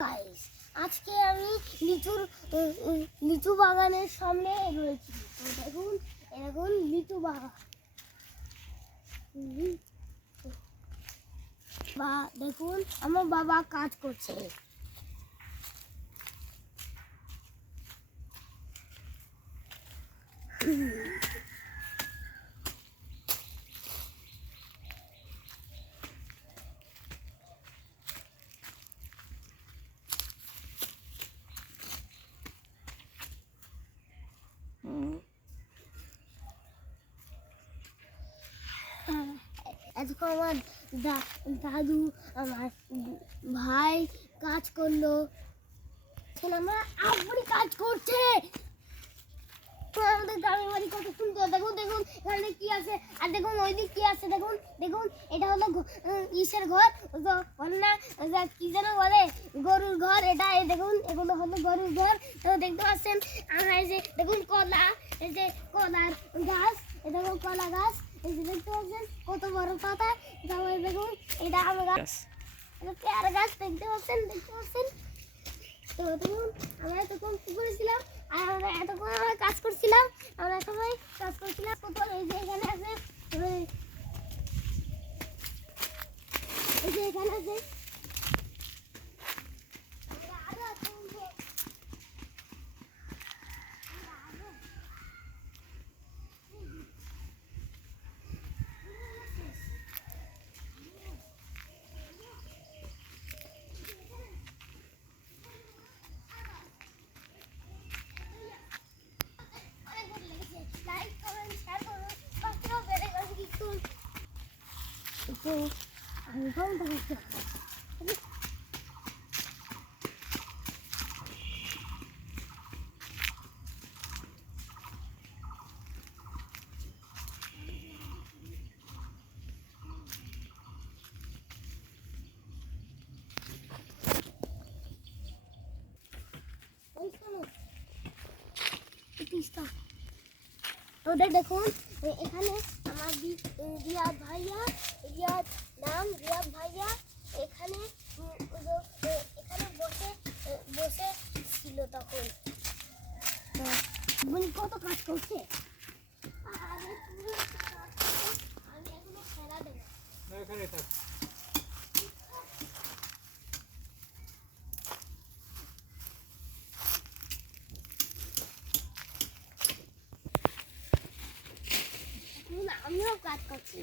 Guys আজকে আমি লিচুর লিচু বাগানের সামনে রয়েছি। দেখুন এরকম লিচু বাগান। বা, দেখুন, আমার বাবা কাজ করছে। আজকে আমার দাদু, আমার ভাই কাজ করল। আমার আব্বুরি কাজ করছে। আমাদের গ্রামের বাড়ি কত সুন্দর। দেখুন দেখুন, এখানে কি আছে? আর দেখুন ওই দিক কি আছে? দেখুন দেখুন, এটা হলো ইসের ঘর। অন্যা কি যেন বলে, গরুর ঘর। এটা, এই দেখুন, এগুলো হলো গরুর ঘর। তো দেখতে পাচ্ছেন আমরা এই যে, দেখুন, কলা। এই যে কলার গাছ, এই দেখুন, কলা গাছ। এই যে দেখতে বড় পাতা জামাই বেগুন এটা আম গাছ। এটা পেয়ারা গাছ দেখতে পাচ্ছেন দেখতে পাচ্ছেন? তো তখন আমরা এতক্ষণ কি করেছিলাম? আর আমরা এতক্ষণ আমরা কাজ করছিলাম আমরা সবাই কাজ করছিলাম প্রথম এই যে এখানে আছে এই যে এখানে আছে আমরা আরও আছে এই যে- আমরা আরো- অনেক ভালো লেগেছে লাইক কমেন্ট শেয়ার করুন পাশেও বেল আইকন ক্লিক করুন তো আমি ফোনটা করতে ওই শোনো পিসটা ওটা দেখুন এ- এখানে আমার রিয়াদ ভাইয়া রিয়াদ নাম রিয়াদ ভাইয়া এখানে এখানে বসে বসে ছিল তখন। তো কত কাজ করছে? আর তুমি কাজ করছ, আমি এখনও খেলা দেবো এখানে থাক। এখন আমিও কাজ করছি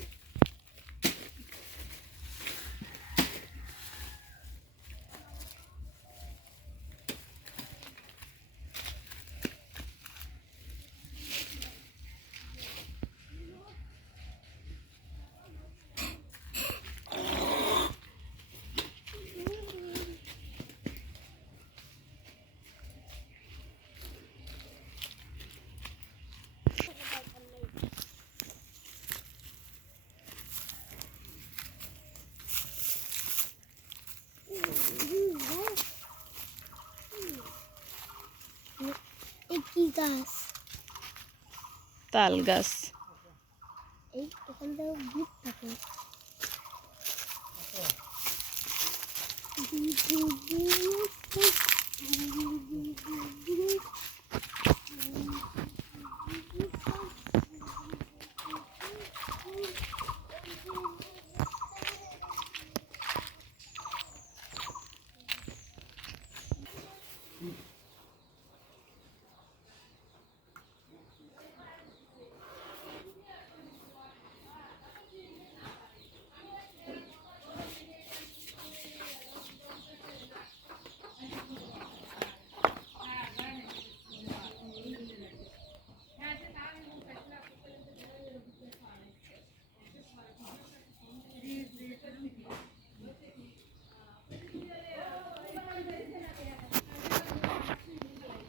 এই কি গাছ তাল গাছ এই এখান থেকে ভূত থাকে।